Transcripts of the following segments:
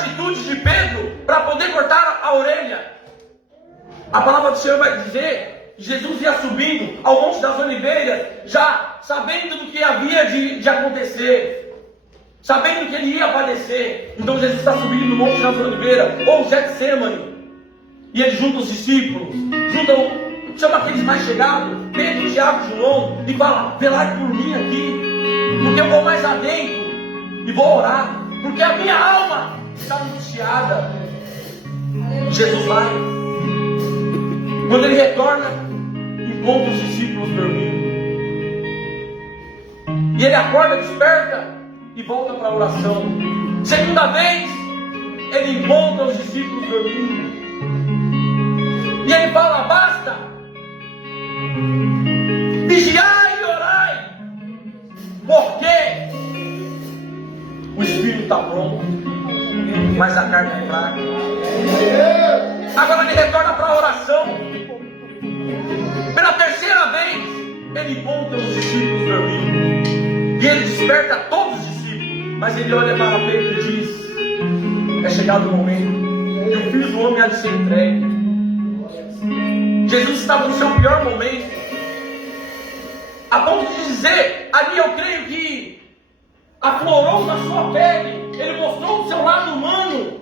atitude de Pedro para poder cortar a orelha. A palavra do Senhor vai dizer que Jesus ia subindo ao Monte das Oliveiras, já sabendo do que havia de acontecer, sabendo que ele ia padecer. Então Jesus está subindo no Monte das Oliveiras, ou Getsemane, e ele junta os discípulos, chama aqueles mais chegados, Pedro, Tiago, João, e fala: velai por mim aqui, porque eu vou mais adentro e vou orar, porque a minha alma está angustiada. Jesus vai. Quando ele retorna, encontra os discípulos dormindo. E ele acorda, desperta e volta para a oração. Segunda vez, ele encontra os discípulos dormindo. E ele fala: basta, vigiai e orai, porque o espírito está pronto, mas a carne é fraca. Agora ele retorna para a oração. Pela terceira vez, ele encontra os discípulos dormindo. E ele desperta todos os discípulos. Mas ele olha para Pedro e diz: é chegado o momento que o Filho do Homem há de ser entregue. Jesus estava no seu pior momento, a ponto de dizer, ali eu creio que aflorou na sua pele. Ele mostrou o seu lado humano.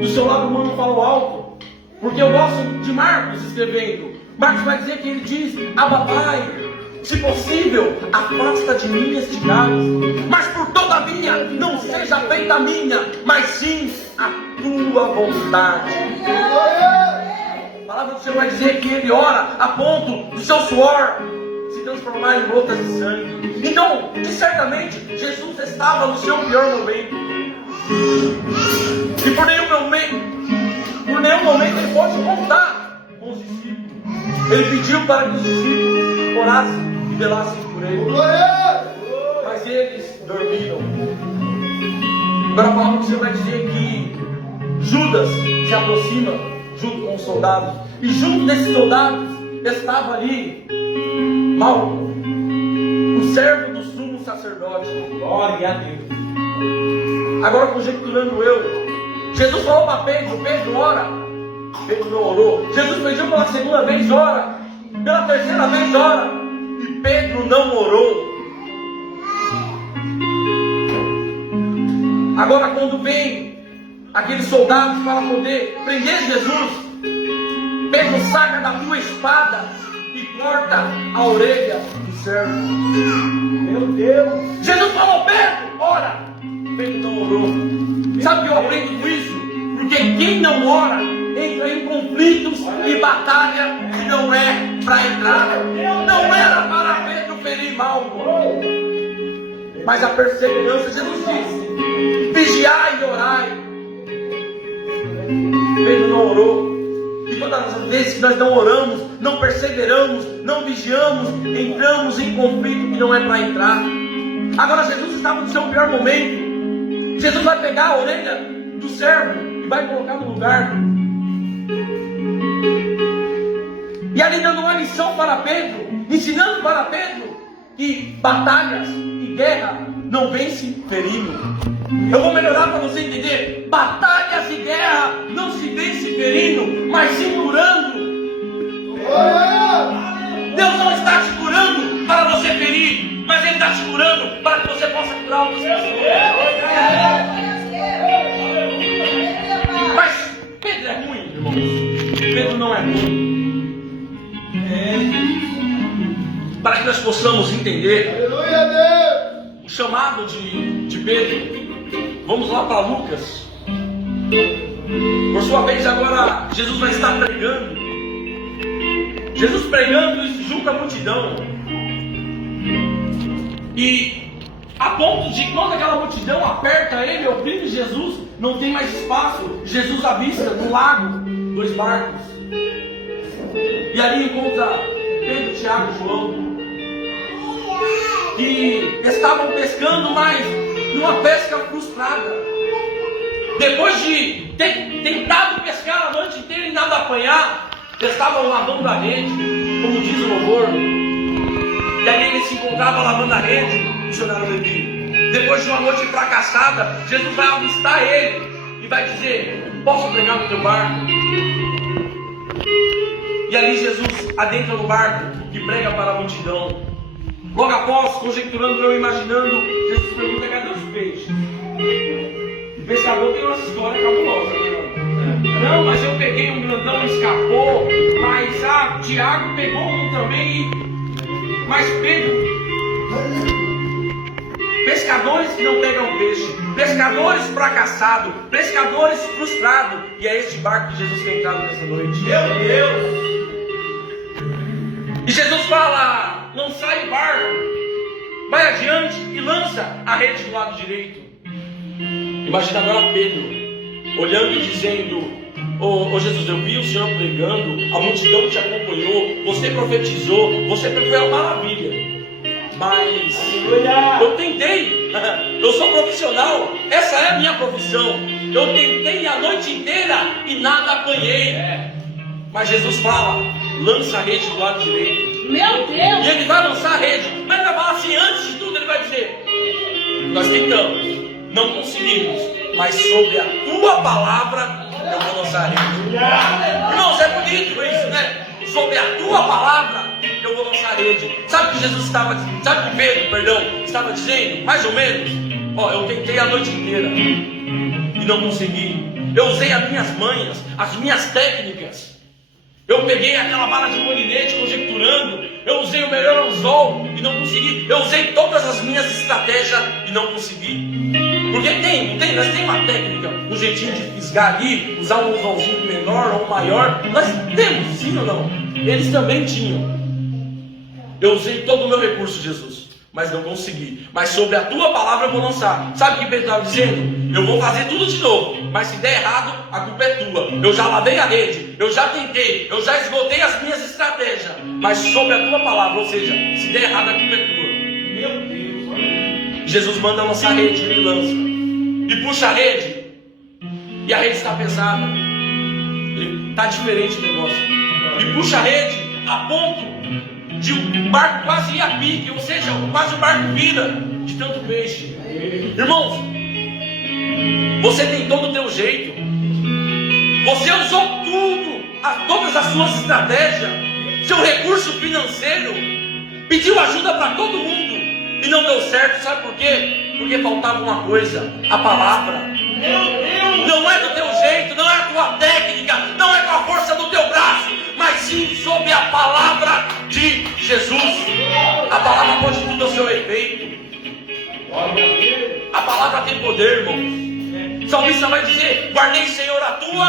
Do seu lado humano falou alto. Porque eu gosto de Marcos escrevendo. Marcos vai dizer que ele diz: Abba Pai, se possível, afasta de mim este cálice, mas por todavia não seja feita a minha, mas sim a tua vontade. A palavra do Senhor vai dizer que ele ora a ponto do seu suor se transformar em gotas de sangue. Então, certamente, Jesus estava no seu pior momento. E por nenhum momento ele pode contar com os discípulos. Ele pediu para que os discípulos orassem e velassem por ele. Mas eles dormiram. Agora a palavra do Senhor vai dizer que Judas se aproxima junto com os soldados. E junto desses soldados estava ali Malco, o servo do sumo sacerdote. Glória a Deus. Agora conjecturando eu, Jesus falou para Pedro: Pedro, ora. Pedro não orou. Jesus pediu pela segunda vez: ora. Pela terceira vez: ora. E Pedro não orou. Agora quando vem aqueles soldados para poder prender Jesus, Pedro saca da sua espada e corta a orelha do servo. Meu Deus! Jesus falou: Pedro, ora. Pedro não orou. Sabe o que eu aprendo com isso? Porque quem não ora entra em conflitos e batalha que não é para entrar. Não era para Pedro ferir Malco, mas a perseverança. Jesus disse: vigiai e orai. Pedro não orou. E todas as vezes que nós não oramos, não perseveramos, não vigiamos, entramos em conflito que não é para entrar. Agora Jesus estava no seu pior momento. Jesus vai pegar a orelha do servo e vai colocar no lugar. E ali dando uma lição para Pedro, ensinando para Pedro que batalhas e guerra não vence ferindo. Eu vou melhorar para você entender: batalhas e guerra não se vence ferindo, mas sim curando. Deus não está te curando para você ferir, mas Ele está te curando para que você possa curar outras pessoas. Mas Pedro é ruim, irmãos. Pedro não é ruim. Para que nós possamos entender o chamado de Pedro, vamos lá para Lucas. Por sua vez, agora Jesus vai estar pregando. Jesus pregando e se junta à multidão. E a ponto de quando aquela multidão aperta ele, oprime Jesus, não tem mais espaço. Jesus avista no lago 2 barcos. E ali encontra Pedro, Tiago e João, que estavam pescando, mas numa pesca frustrada. Depois de ter tentado pescar a noite inteira e nada apanhar, estavam lavando a rede, como diz o louvor. E aí ele se encontrava lavando a rede, missionário Levi. Depois de uma noite fracassada, Jesus vai avistar ele e vai dizer: posso pregar no teu barco? E ali Jesus adentra no barco e prega para a multidão. Logo após, conjecturando, eu imaginando, Jesus pergunta: cadê os peixes? O pescador tem uma história cabulosa, né? Não, mas eu peguei um grandão, escapou. Mas Tiago pegou um também. Mas Pedro, pescadores que não pegam peixe, pescadores fracassados, pescadores frustrados. E é este barco que Jesus tem entrado nessa noite. Meu Deus! E Jesus fala: não sai do barco, vai adiante e lança a rede do lado direito. Imagina agora Pedro olhando e dizendo: ô Jesus, eu vi o Senhor pregando, a multidão te acompanhou, você profetizou, você foi uma maravilha. Mas eu tentei, eu sou profissional, essa é a minha profissão. Eu tentei a noite inteira e nada apanhei. Mas Jesus fala: lança a rede do lado direito. Meu Deus! E ele vai lançar a rede, mas ele vai falar assim: antes de tudo ele vai dizer: nós tentamos, não conseguimos, mas sobre a tua palavra eu vou lançar a rede. Irmãos, é bonito isso, né? Sobre a tua palavra eu vou lançar a rede. Sabe o que Jesus estava dizendo? Sabe o que Pedro, estava dizendo? Mais ou menos: eu tentei a noite inteira e não consegui. Eu usei as minhas manhas, as minhas técnicas. Eu peguei aquela vara de molinete conjecturando. Eu usei o melhor anzol e não consegui. Eu usei todas as minhas estratégias e não consegui. Porque nós temos uma técnica, um jeitinho de fisgar ali, usar um anzolzinho menor ou maior. Nós temos, sim ou não? Eles também tinham. Eu usei todo o meu recurso, Jesus, mas não consegui. Mas sobre a tua palavra eu vou lançar. Sabe o que Pedro estava dizendo? Eu vou fazer tudo de novo, mas se der errado, a culpa é tua. Eu já lavei a rede, eu já tentei, eu já esgotei as minhas estratégias, mas sobre a tua palavra, ou seja, se der errado, a culpa é tua. Meu Deus! Jesus manda lançar a rede, ele lança e puxa a rede, e a rede está pesada, está diferente o negócio, e puxa a rede a ponto de o barco quase ir a pique, ou seja, quase o barco vira de tanto peixe. Irmãos, você tem todo o teu jeito, você usou tudo, todas as suas estratégias, seu recurso financeiro, pediu ajuda para todo mundo e não deu certo. Sabe por quê? Porque faltava uma coisa: a palavra. Não é do teu jeito, não é a tua técnica, não é com a força do teu braço, mas sim sob a palavra de Jesus. A palavra pode tudo ao seu efeito. A palavra tem poder, irmãos. O salmista vai dizer: guardei, Senhor, a tua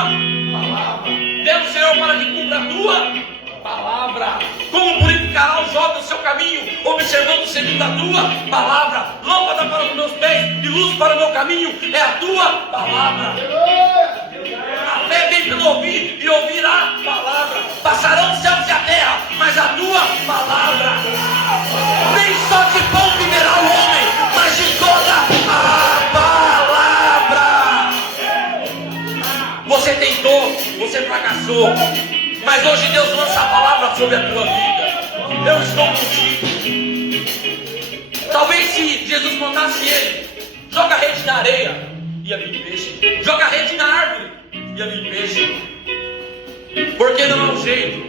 palavra. Dê o Senhor para que cumpra a tua palavra. Como purificará os jovens do seu caminho, observando segundo a tua palavra. Lâmpada para os meus pés e luz para o meu caminho é a tua palavra. A fé vem pelo ouvir e ouvir a palavra. Passarão os céus e a terra, mas a tua palavra. Nem só de pão viverá o homem, mas de toda a palavra. Você tentou, você fracassou, mas hoje Deus lança a palavra sobre a tua vida. Eu estou contigo. Talvez se Jesus mandasse ele: joga a rede na areia, ia vir peixe. Joga a rede na árvore, ia vir peixe. Porque não é o jeito,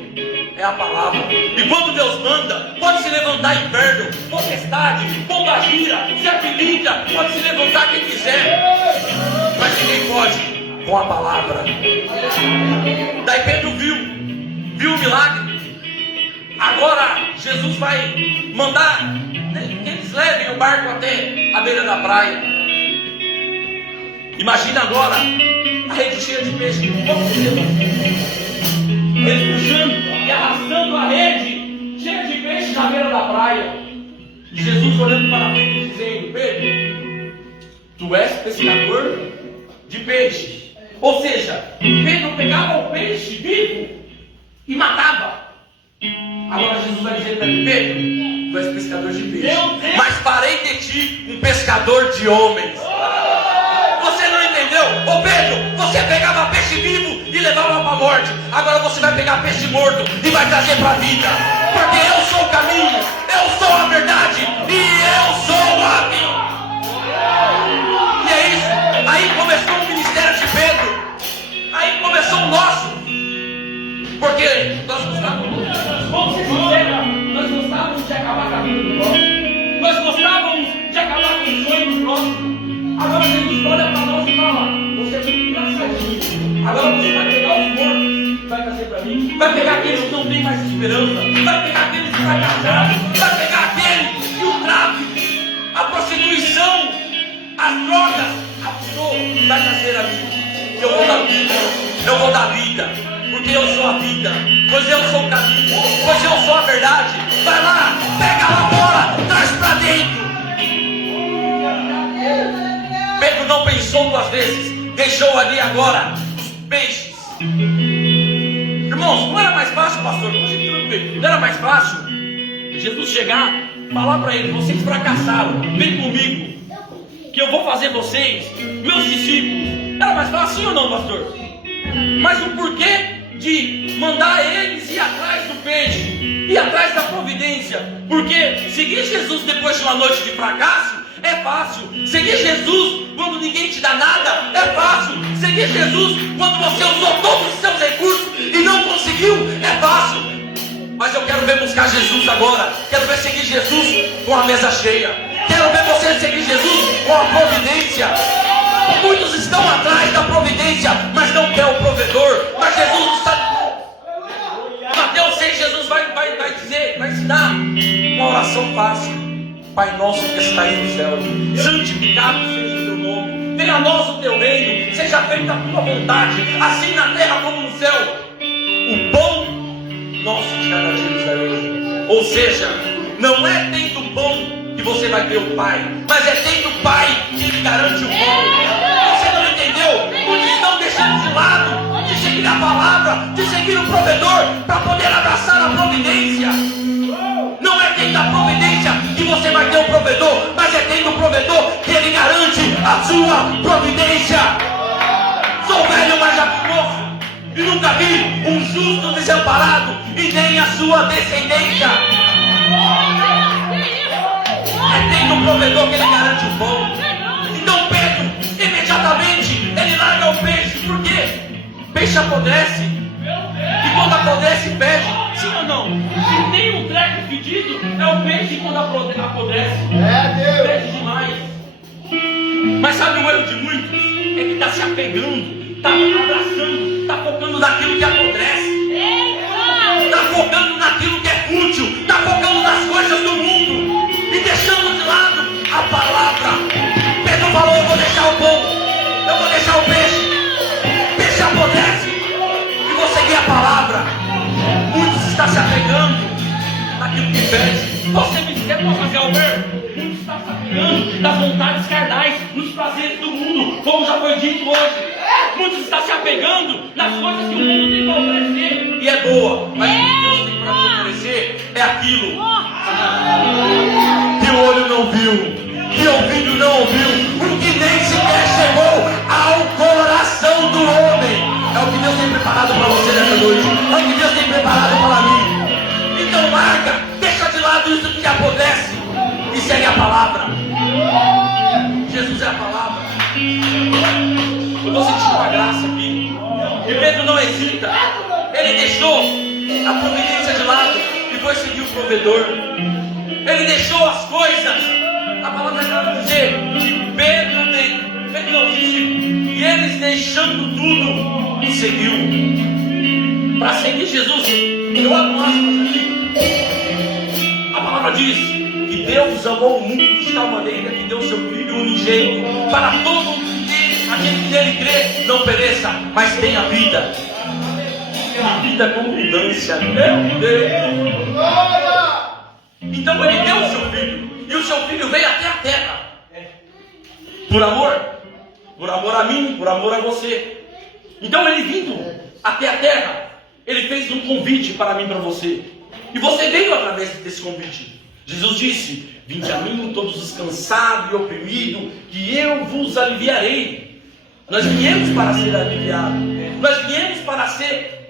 é a palavra. E quando Deus manda, pode se levantar inferno, potestade, pomba gira, serpilídia, pode se levantar quem quiser, mas ninguém pode com a palavra. Daí Pedro viu o milagre. Agora Jesus vai mandar que eles levem o barco até a beira da praia. Imagina agora a rede cheia de peixe. Eles puxando e arrastando a rede cheia de peixe na beira da praia. E Jesus olhando para Pedro e dizendo: Pedro, tu és pescador de peixe. Ou seja, Pedro pegava o peixe vivo e matava. Agora Jesus vai dizer para ele: Pedro, tu és pescador de peixe, mas farei de ti um pescador de homens. Você não entendeu? Ô Pedro, você pegava peixe vivo e levava para a morte. Agora você vai pegar peixe morto e vai trazer para a vida. Porque eu sou o caminho, eu sou a verdade e eu sou a vida. E é isso. Aí começou o ministério de Pedro. pegar aqueles que não têm mais esperança, vai pegar aqueles fracassados, vai pegar aqueles que o tráfico, a prostituição, as drogas, vai trazer a mim. Eu vou dar vida, eu vou dar vida, porque eu sou a vida, pois eu sou o caminho, pois eu sou a verdade. Vai lá, pega lá fora, traz pra dentro. Pedro não pensou duas vezes, deixou ali agora os peixes. Irmãos, não era mais fácil, pastor? Não era mais fácil Jesus chegar, falar para ele: vocês fracassaram, vem comigo, que eu vou fazer vocês meus discípulos. Era mais fácil, sim ou não, pastor? Mas o porquê de mandar eles ir atrás do peixe, ir atrás da providência? Porque seguir Jesus depois de uma noite de fracasso é fácil. Seguir Jesus quando ninguém te dá nada é fácil. Seguir Jesus quando você usou todos os seus recursos e não conseguiu é fácil. Mas eu quero ver buscar Jesus agora. Quero ver seguir Jesus com a mesa cheia. Quero ver você seguir Jesus com a providência. Muitos estão atrás da providência, mas não quer o provedor. Mas Jesus está... Mateus 6, Jesus vai dizer, vai ensinar uma oração fácil. Pai nosso que estais no céu, santificado seja o teu nome. Venha a nós o teu reino, seja feita a tua vontade, assim na terra como no céu. O pão nosso de cada dia nos dai hoje. Ou seja, não é tendo pão que você vai ter o Pai, mas é tendo o Pai que lhe garante o pão. Você não entendeu? Muitos estão deixando de lado de seguir a palavra, de seguir o provedor, para poder abraçar a providência. Não é tendo a providência que você vai ter o provedor, mas é tendo o provedor que ele garante a sua providência. Sou velho, mas já fui moço, e nunca vi um justo desamparado, e nem a sua descendência. É tendo o provedor que ele garante o pão. Então Pedro, imediatamente, ele larga o peixe. Por quê? Peixe apodrece. E quando apodrece, pede. Sim ou não? Se tem um treco fedido, é o peixe quando apodrece. Pede demais. Mas sabe o erro de muitos? É que está se apegando, está abraçando, está focando naquilo que apodrece. Está focando naquilo que é fútil. Está focando nas coisas do mundo. E deixando de lado a palavra. Pedro falou: eu vou deixar o pão, eu vou deixar o peixe. Peixe apodrece e vou seguir a palavra. Muitos estão se apegando naquilo que pede. Você me dizer, pode fazer o ver? Muitos estão se apegando nas vontades carnais, nos prazeres do mundo, como já foi dito hoje. Muitos estão se apegando nas coisas que o mundo tem para oferecer. E é boa, mas o que Deus tem para te oferecer é aquilo que o olho não viu, que o ouvido não ouviu, o que nem sequer chegou ao coração do homem. É o que Deus tem preparado para você nessa noite. É o que Deus tem preparado para mim. Então larga, deixa de lado isso que apodrece e segue a palavra. Jesus é a palavra. Eu estou sentindo uma graça aqui. E Pedro não hesita. Ele deixou a providência de lado e foi seguir o provedor. Ele deixou as coisas. A palavra vai dizer que Pedro disse, e eles deixando tudo, seguiu. Para seguir Jesus, eu abro aspas aqui. A palavra diz que Deus amou o mundo de tal maneira que deu seu Filho unigênito para todo aquele que nele crê não pereça, mas tenha vida. A vida com abundância. Meu Deus! Então ele deu o seu filho, e o seu filho veio até a terra. Por amor a mim, por amor a você. Então ele vindo até a terra, ele fez um convite para mim e para você. E você veio através desse convite. Jesus disse: vinde a mim todos os cansados e oprimidos, que eu vos aliviarei. Nós viemos para ser aliviados. Nós viemos para ser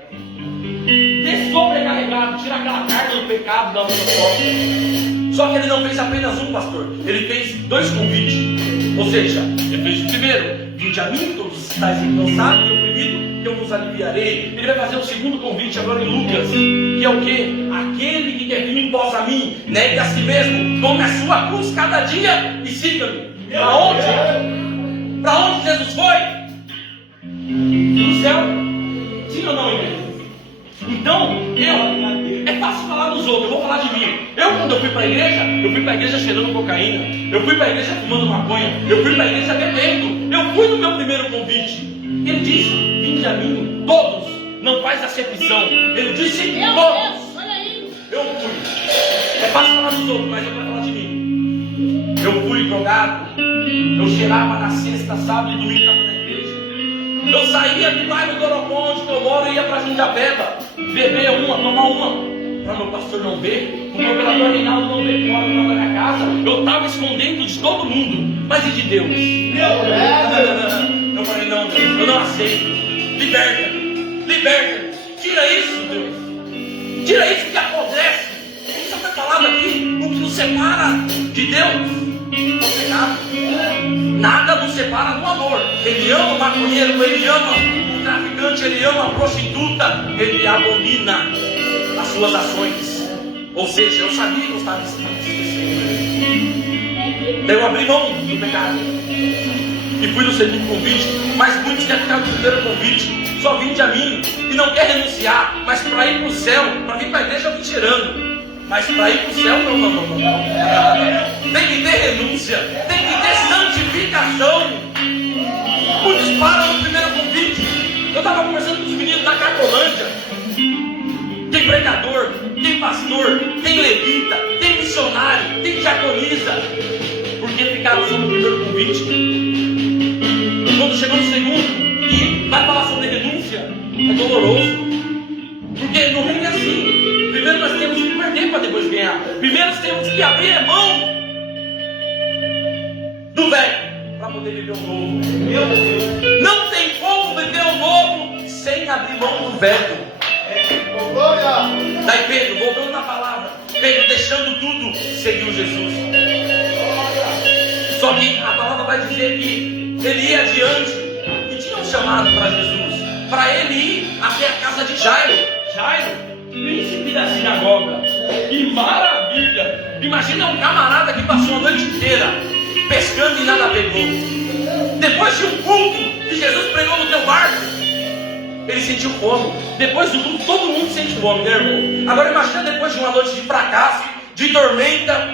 sobrecarregado, tirar aquela carga do pecado da nossa costas. Só que ele não fez apenas um, pastor. Ele fez dois convites. Ou seja, ele fez o primeiro: vinde a mim todos os estáis cansados e oprimidos, que eu vos aliviarei. Ele vai fazer o segundo convite agora em Lucas, que é o quê? Aquele que quer vir após a mim, negue a si mesmo, tome a sua cruz cada dia e siga-me. Para onde? Para onde Jesus foi? No céu. Sim ou não, igreja? Então, é fácil falar dos outros, eu vou falar de mim. Quando eu fui para a igreja cheirando cocaína, eu fui para a igreja fumando maconha, eu fui para a igreja bebendo, eu fui no meu primeiro convite. Ele disse: vinde a mim, todos, não faz acepção. Ele disse: todos. Eu fui. É fácil falar dos outros, mas eu vou falar de mim. Eu fui drogado, eu cheirava na sexta, sábado e domingo na igreja. Eu saía do bairro do Oropó, onde eu moro, e ia para Jundiapeba, beber uma, tomar uma, para meu pastor não ver, o meu vereador Reinaldo não ver fora da minha casa. Eu estava escondendo de todo mundo, mas e de Deus? Eu falei: não, Deus, eu não aceito. Liberta, tira isso, Deus, tira isso que apodrece. Isso está falado aqui, o que nos separa de Deus é o pecado. Nada nos separa do amor. Ele ama o maconheiro, ele ama o traficante, ele ama a prostituta, ele abomina as suas ações. Ou seja, eu sabia que eu estava esquecendo. Eu abri mão do pecado e fui no segundo convite. Mas muitos querem ficar no primeiro convite. Só vinde a mim e não quer renunciar. Mas para ir para o céu, para vir para a igreja eu vim cheirando. Mas para ir para o céu, não. Tem que ter renúncia, tem que ter santificação. Muitos param no primeiro convite. Eu estava conversando com os meninos da Cartolândia. Tem pregador, tem pastor, tem levita, tem missionário, tem diaconisa. Porque ficaram só no primeiro convite. Quando chegou no segundo e vai falar sobre renúncia, é doloroso. Porque no reino é assim. Primeiro nós temos que perder para depois ganhar. Primeiro nós temos que abrir a mão do velho para poder viver o novo. Não tem como viver o novo sem abrir mão do velho. Daí Pedro, voltando na palavra, Pedro deixando tudo, seguiu Jesus. Só que a palavra vai dizer que ele ia adiante e tinha um chamado para Jesus, para ele ir até a casa de Jairo, príncipe da sinagoga. Que maravilha! Imagina um camarada que passou a noite inteira pescando e nada pegou. Depois de um culto que Jesus pregou no teu barco, ele sentiu fome. Depois do culto, todo mundo sente fome, né, irmão? Agora imagina depois de uma noite de fracasso, de tormenta,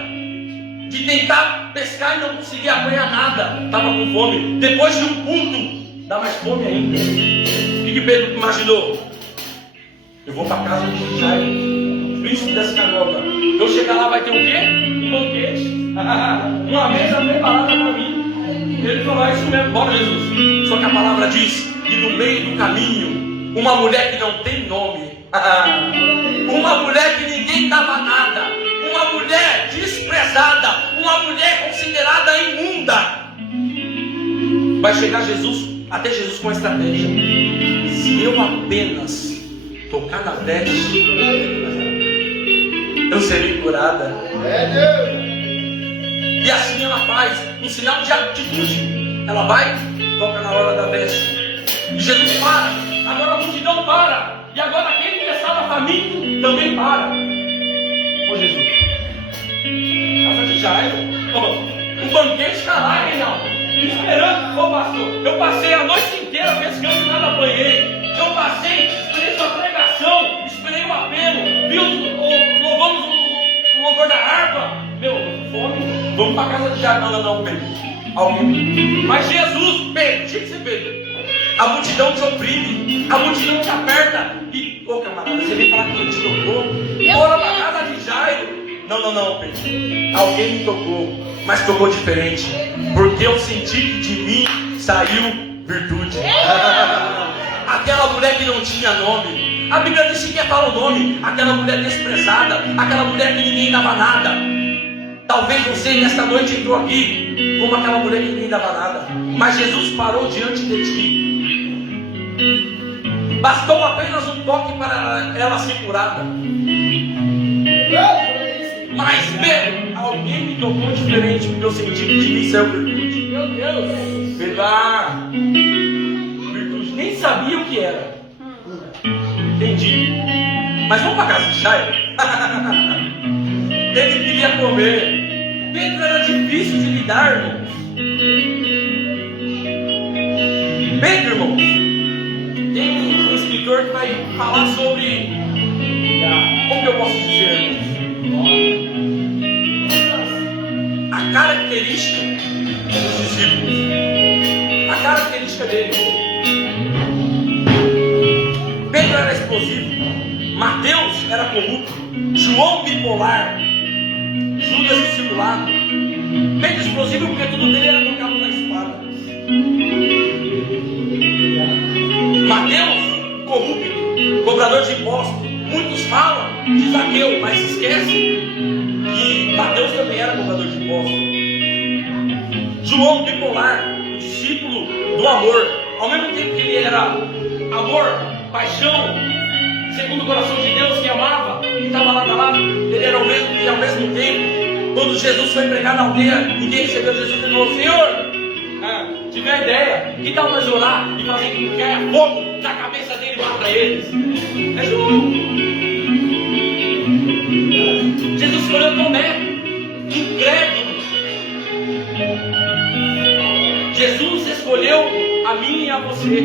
de tentar pescar e não conseguir apanhar nada, estava com fome. Depois de um culto, dá mais fome ainda. O que Pedro imaginou? Eu vou para a casa de Jairo, príncipe da sinagoga. Eu chegar lá, vai ter o quê? Um banquete. Uma mesa preparada para mim. Ele falou: é isso mesmo, bora, Jesus. Só que a palavra diz que no meio do caminho, uma mulher que não tem nome, uma mulher que ninguém dava nada, uma mulher desprezada, uma mulher considerada imunda, vai chegar até Jesus com a estratégia: se eu apenas tocar na veste, eu serei curada. E assim ela faz um sinal de atitude. Ela vai, toca na hora da veste. E Jesus para. Agora a multidão para. E agora quem estava faminto também para. Ô Jesus, casa de Jairo, o banquete está lá, Reinaldo, esperando. Ô pastor, eu passei a noite inteira pescando e nada apanhei. Eu passei, esperei sua pregação, esperei o apelo, louvamos o louvor da harpa. Meu, fome, vamos para a casa de Jairo. Não, Pedro. Alguém. Mas Jesus, Pedro, tinha que ser Pedro. A multidão te oprime, a multidão te aperta. E, camarada, você vem falar que ele te tocou? Bora para a casa de Jairo. Não, Pedro. Alguém me tocou, mas tocou diferente. Porque eu senti que de mim saiu virtude. Aquela mulher que não tinha nome, a Bíblia diz que quer falar o nome. Aquela mulher desprezada, aquela mulher que ninguém dava nada. Talvez você nesta noite entrou aqui como aquela mulher que ninguém dava nada, mas Jesus parou diante de ti. Bastou apenas um toque para ela ser curada. Mas Pedro, alguém me tocou diferente, porque eu senti que de mim saiu virtude. Meu Deus, Pedro, virtude, nem sabia o que era. Entendi. Mas vamos para casa de Jairo. Ele queria comer. Pedro era difícil de lidar, irmãos. Pedro, irmãos, tem um escritor escritor que vai falar sobre, como que eu posso dizer, a característica dos discípulos, a característica deles. Pedro era explosivo, Mateus era corrupto, João bipolar, Judas dissimulado. Pedro explosivo porque tudo dele era tocado na espada. Mateus corrupto, cobrador de impostos. Muitos falam de Zaqueu, mas esquece que Mateus também era cobrador de impostos. João bipolar, o discípulo do amor. Ao mesmo tempo que ele era amor, paixão, segundo o coração de Deus, que amava, que estava lá na lado, ele era o mesmo que ao mesmo tempo, quando Jesus foi pregar na aldeia, ninguém recebeu Jesus, ele falou: Senhor, tive a ideia, que tal nós orar e fazer com que caia fogo na cabeça dele e mata eles? É João. Jesus escolheu Tomé, incrédulo. Jesus escolheu a mim e a você.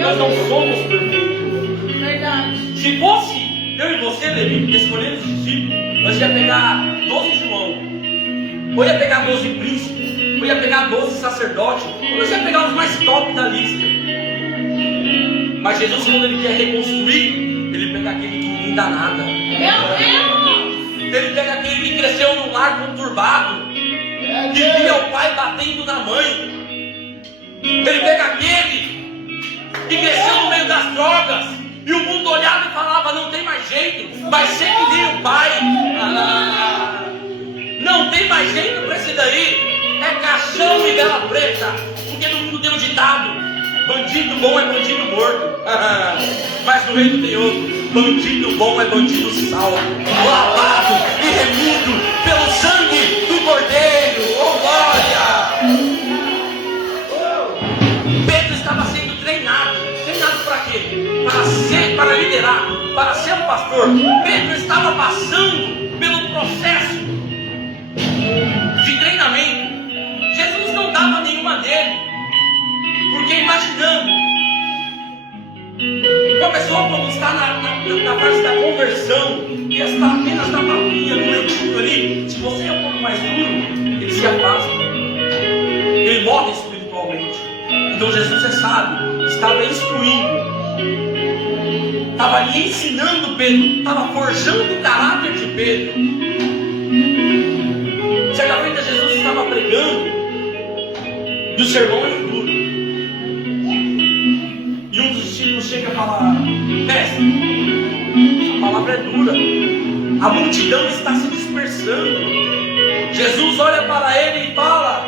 Nós não somos perfeitos. Verdade. Se fosse eu e você, Levi, escolhendo os discípulos, nós ia pegar 12 João, ou ia pegar 12 príncipes, ou ia pegar 12 sacerdotes, ou nós ia pegar os mais top da lista. Mas Jesus, quando ele quer reconstruir, ele pega aquele que ninguém dá nada. Meu Deus! Ele pega aquele que cresceu num lar conturbado, que via o pai batendo na mãe. Ele pega aquele que cresceu no meio das drogas, e o mundo olhava e falava: não tem mais jeito, vai ser que nem o pai. Não tem mais jeito para esse daí. É caixão e vela preta. Porque no mundo tem um ditado: bandido bom é bandido morto. Mas no reino tem outro: bandido bom é bandido salvo, lavado e remido pelo sangue do Cordeiro. Oh glória! Pedro estava sendo treinado para quê? Para liderar, para ser um pastor. Pedro estava passando pelo processo de treinamento. Jesus não dava nenhuma dele, porque imaginando, uma pessoa quando está na fase da conversão, e está apenas na papinha, no leitinho ali, se você é um pouco mais duro, ele se afasta, ele morre espiritualmente. Então Jesus é sábio, estava instruindo, estava ali ensinando Pedro, estava forjando o caráter de Pedro. Certa feita Jesus estava pregando, e o sermão é duro. E um dos discípulos chega a falar: mestre, a palavra é dura, a multidão está se dispersando. Jesus olha para ele e fala: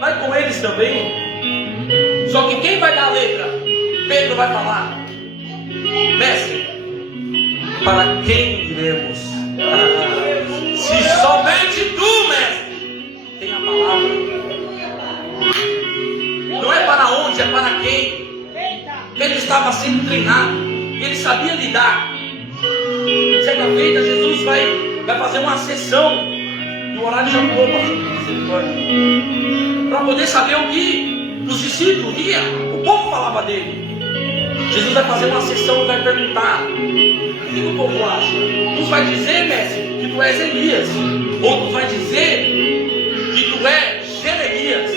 vai com eles também. Só que quem vai dar a letra? Pedro vai falar: mestre, para quem iremos? Se somente tu, mestre, tem a palavra. Não é para onde, é para quem. Pedro estava sendo treinado, ele sabia lidar. Certa feita, Jesus vai fazer uma sessão, e o horário já pulou, para poder saber o que os discípulos via, o povo falava dele. Jesus vai fazer uma sessão e vai perguntar: o que o povo acha? Tu vai dizer, mestre, que tu és Elias, ou tu vai dizer que tu és Jeremias,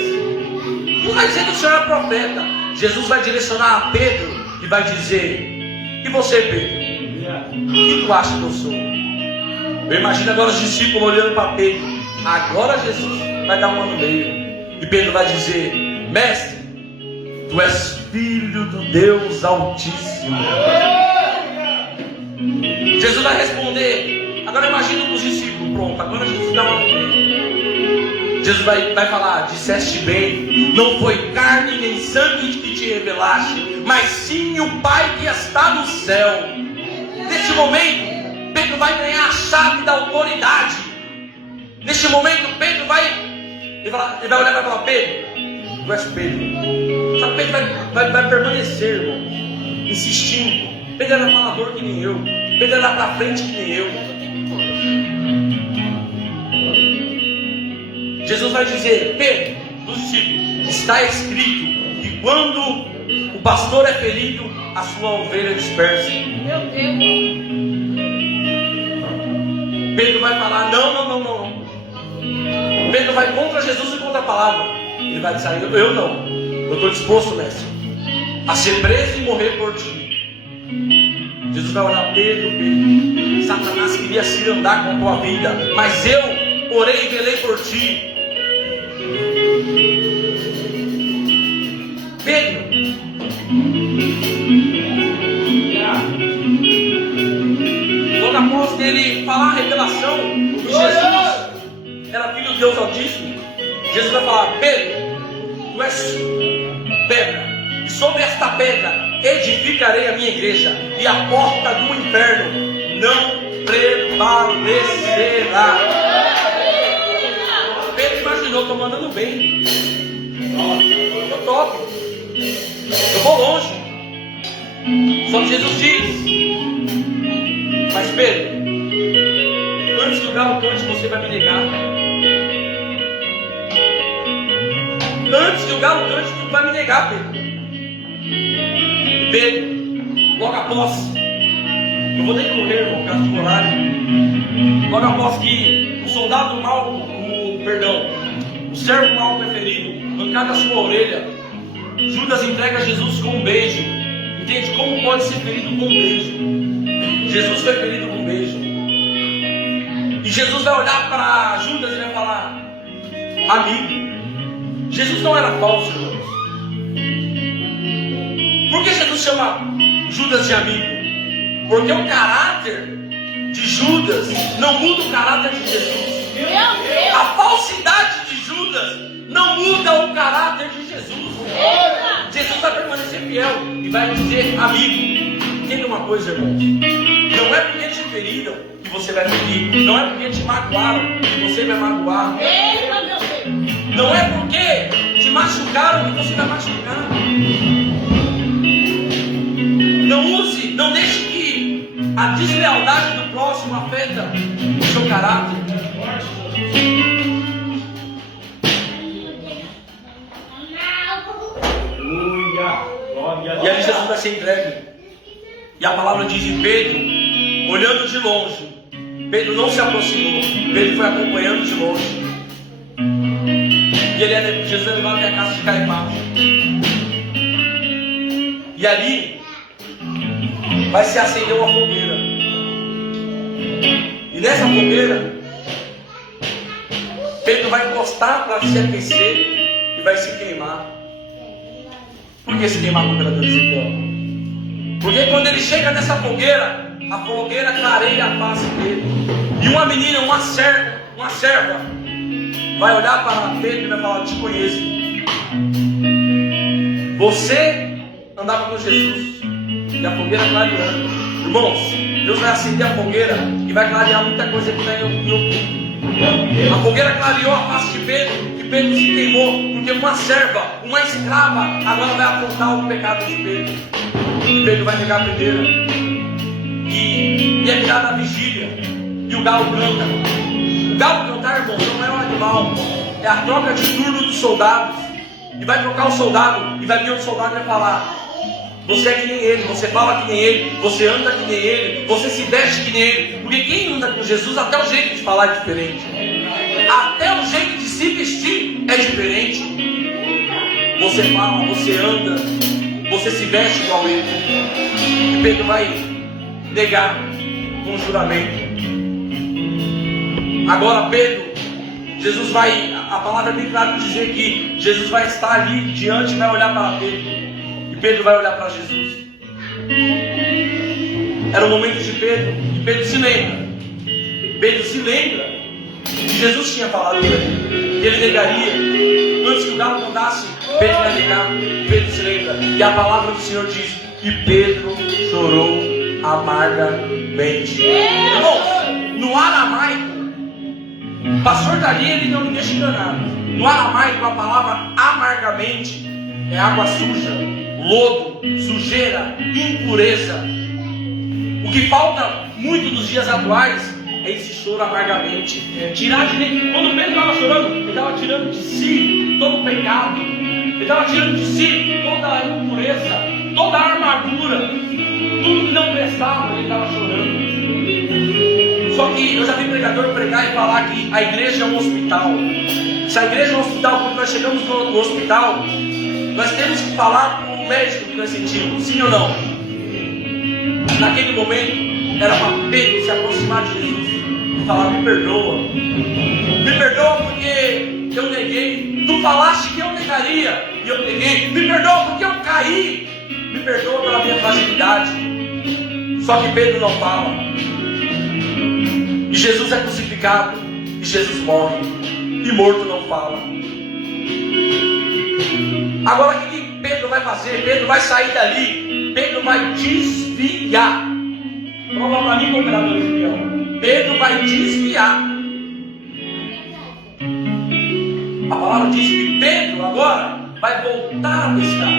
tu vai dizer que o Senhor é profeta. Jesus vai direcionar a Pedro e vai dizer: e você, Pedro, o que tu acha que eu sou? Eu imagino agora os discípulos olhando para Pedro. Agora Jesus vai dar uma no meio, e Pedro vai dizer: mestre, tu és filho do Deus Altíssimo. Jesus vai responder. Agora imagina os discípulos. Pronto, agora Jesus dá uma no meio. Jesus vai falar: disseste bem, não foi carne nem sangue que te revelaste, mas sim o Pai que está no céu. Neste momento, Pedro vai ganhar a chave da autoridade. Neste momento, Pedro vai olhar e vai falar: Pedro, tu és Pedro. Só que Pedro vai permanecer, irmão, insistindo. Pedro era falador que nem eu, Pedro era para frente que nem eu. Jesus vai dizer: Pedro, dos discípulos, está escrito que quando o pastor é ferido, a sua ovelha dispersa. Meu Deus. Pedro vai falar, não. Pedro vai contra Jesus e contra a palavra. Ele vai dizer, eu não. Eu estou disposto, mestre, a ser preso e morrer por ti. Jesus vai olhar, Pedro, Satanás queria se andar com a tua vida, mas eu orei e velei por ti. Pedro, logo após dele falar a revelação que Jesus era filho de Deus Altíssimo, Jesus vai falar, Pedro, tu és pedra, e sobre esta pedra edificarei a minha igreja, e a porta do inferno não prevalecerá. Pedro imaginou, estou mandando bem, estou top, eu vou longe. Só que Jesus diz, mas Pedro, antes que o galo cante, você vai me negar. Antes que o galo cante, tu vai me negar, Pedro. E Pedro, logo após, eu vou decorrer, irmão, por causa do horário. Logo após que o soldado mau, o servo mau preferido, arrancado a sua orelha, Judas entrega Jesus com um beijo. Entende como pode ser ferido com um beijo? Jesus foi ferido com um beijo. E Jesus vai olhar para Judas e vai falar, amigo. Jesus não era falso, irmãos. Por que Jesus chama Judas de amigo? Porque o caráter de Judas não muda o caráter de Jesus. A falsidade de Judas não muda o caráter de Jesus. Jesus vai permanecer fiel e vai dizer, amigo. Entenda uma coisa, irmãos. Não é porque te feriram que você vai ferir. Não é porque te magoaram que você vai magoar. Não é porque te machucaram que você vai machucar. Não deixe que a deslealdade do próximo afeta o seu caráter. E aí Jesus vai ser entregue. E a palavra diz em Pedro, olhando de longe. Pedro não se aproximou. Pedro foi acompanhando de longe. E Jesus é levado até a casa de Caifás. E ali vai se acender uma fogueira. E nessa fogueira, Pedro vai encostar para se aquecer e vai se queimar. Por que se queimar com o Ezequiel? Porque quando ele chega nessa fogueira, a fogueira clareia a face dele. E uma menina, uma serva, vai olhar para Pedro e vai falar, te conheço. Você andava com Jesus. E a fogueira clareando. Irmãos, Deus vai acender a fogueira e vai clarear muita coisa que está em oculto. A fogueira clareou a face de Pedro, e Pedro se queimou, porque uma serva, uma escrava, agora vai apontar o pecado de Pedro. E Pedro vai negar primeiro. E é virada a vigília. E o galo canta. O galo cantar, irmão, não é um animal. É a troca de turno dos soldados. E vai trocar o soldado. E vai vir outro soldado e vai falar, você é que nem ele, você fala que nem ele, você anda que nem ele, você se veste que nem ele. Porque quem anda com Jesus, até o jeito de falar é diferente. Até o jeito de se vestir é diferente. Você fala, você anda, você se veste igual ele. E Pedro vai negar com juramento. Agora Pedro, Jesus vai, a palavra é bem clara dizer que Jesus vai estar ali diante e vai olhar para Pedro. E Pedro vai olhar para Jesus. Era o momento de Pedro. E Pedro se lembra. Pedro se lembra que Jesus tinha falado para ele. Que ele negaria. Antes que o galo cantasse, Pedro vai negar. Pedro se lembra. E a palavra do Senhor diz que Pedro chorou amargamente. Irmãos, no aramaico, o pastor Dali, ele não me deixa enganado. No aramaico, a palavra amargamente é água suja, lodo, sujeira, impureza. O que falta muito nos dias atuais é esse choro amargamente. Tirar de dentro. Quando Pedro estava chorando, ele estava tirando de si todo o pecado. Ele estava tirando de si toda a impureza, toda a armadura, estava? Ele estava chorando. Só que eu já vi pregador pregar e falar que a igreja é um hospital. Se a igreja é um hospital, quando nós chegamos no hospital, nós temos que falar para o médico que nós sentimos, sim ou não? Naquele momento, era para Pedro se aproximar de Jesus e falar: me perdoa porque eu neguei. Tu falaste que eu negaria e eu neguei. Me perdoa porque eu caí. Me perdoa pela minha fragilidade. Só que Pedro não fala. E Jesus é crucificado. E Jesus morre. E morto não fala. Agora o que Pedro vai fazer? Pedro vai sair dali. Pedro vai desviar. Prova para mim, cooperador de espião. Pedro vai desviar. A palavra diz que Pedro agora vai voltar a pescar.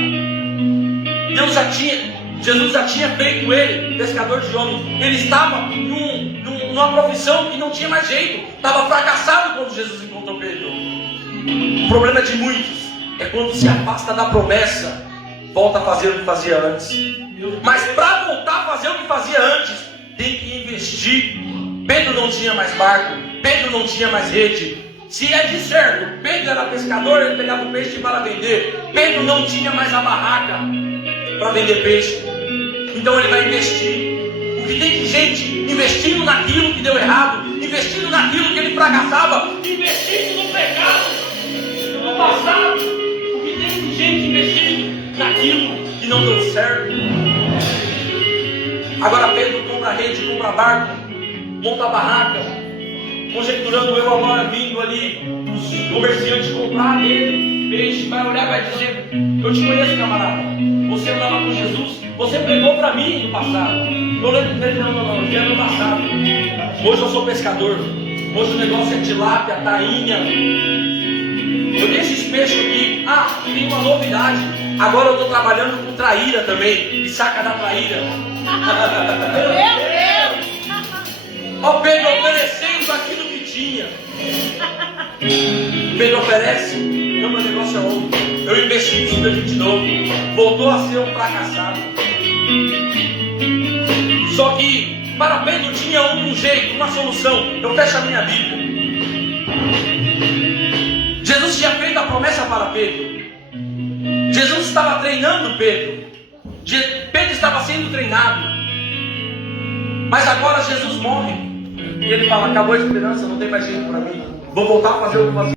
Jesus já tinha feito ele pescador de homens. Ele estava numa profissão que não tinha mais jeito. Estava fracassado quando Jesus encontrou Pedro. O problema de muitos é quando se afasta da promessa, volta a fazer o que fazia antes. Mas para voltar a fazer o que fazia antes, tem que investir. Pedro não tinha mais barco, Pedro não tinha mais rede. Se é de certo, Pedro era pescador, ele pegava o peixe para vender. Pedro não tinha mais a barraca para vender peixe. Então ele vai investir. O que tem de gente investindo naquilo que deu errado, investindo naquilo que ele fracassava, investindo no pecado, no passado. O que tem de gente investindo naquilo que não deu certo. Agora Pedro compra rede, compra barco, monta a barraca. Conjecturando eu agora vindo ali, os comerciantes comprar dele peixe, vai olhar e vai dizer: eu te conheço, camarada, você andava com Jesus, você pregou para mim no passado. Eu lembro dele: não, que era no passado. Hoje eu sou pescador, hoje o negócio é tilápia, tainha. Eu tenho esses peixes aqui. Tem uma novidade, agora eu estou trabalhando com traíra também, e saca da traíra. Meu Deus! Ó, Pedro oferecendo aquilo que tinha. Pedro oferece. Não, meu negócio é outro. Eu investi nisso daqui de novo. Voltou a ser um fracassado. Só que para Pedro tinha um jeito, uma solução. Eu fecho a minha Bíblia. Jesus tinha feito a promessa para Pedro. Jesus estava treinando Pedro. Pedro estava sendo treinado. Mas agora Jesus morre. E ele fala: acabou a esperança, não tem mais jeito para mim. Vou voltar a fazer o que fazia.